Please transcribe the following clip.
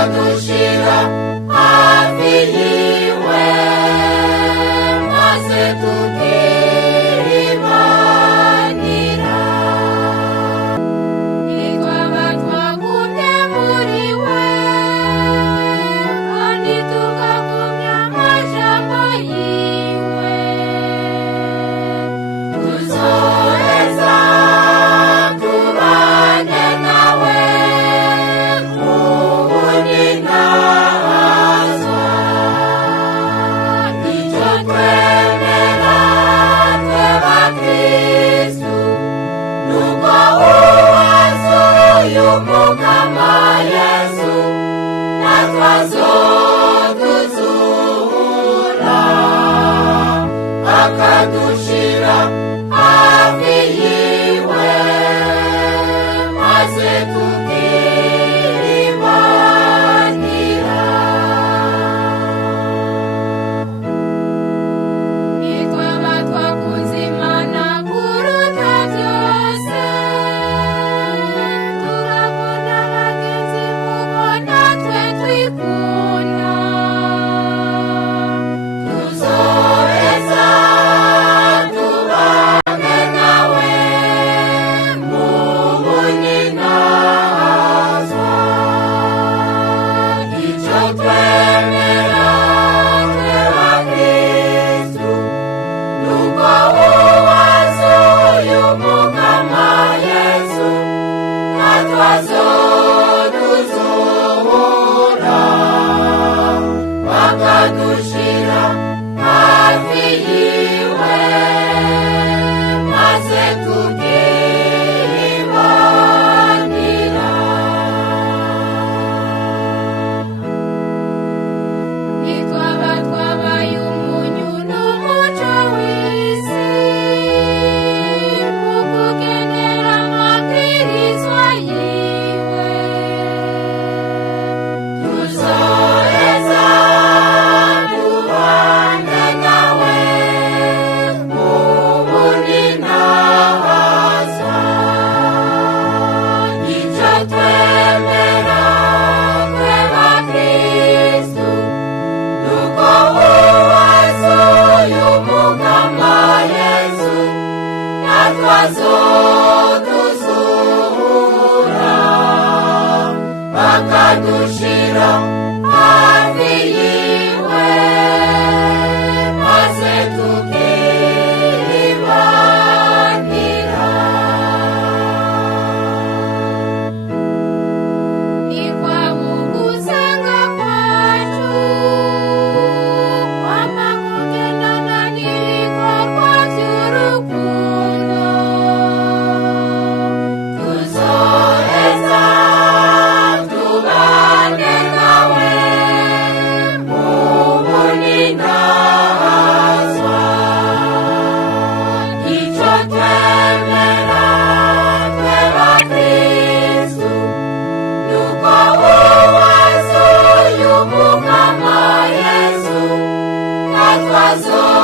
akadushira hafi yiwe maze tukiribanira. Nitwaba twagumye muri we kandi tukagumya amajambo yiwe, tuzoheza tubane nawe mu buninazwa. Icyo twemera twe bakristu nuko uwazuye umukama Yesu natwe azotuzura akadushira hafi yiwe maze tukiribanira. Nitwaba twakunze Imana kuruta byose, turakunda bagenzi kuko natwe twikunda, tuzoheza tubane nawe mu buninazwa. Icyo twemera twe bakristu nuko uwazuye umukama Yesu natwe azotuzura akadushira hafi yiwe maze tukiribanira. Nitwaba twabaye umunyu n'umuco w'isi mu kugendera amabwirizwa yiwe, tuzoheza tubane nawe mu buninazwa. Icyo twemera twe bakristu nuko uwazuye umukama Yesu natwe azotuzura akadushira hafi yiwe maze tukiribanira. Nitwabugusenga kwacu kwama kugendana n'ibikorwa by'urukundo, tuzoheza tubane nawe mu buninazwa. Icyo twemera twe bakristu nuko uwazuye umukama Yesu natwe azotuzura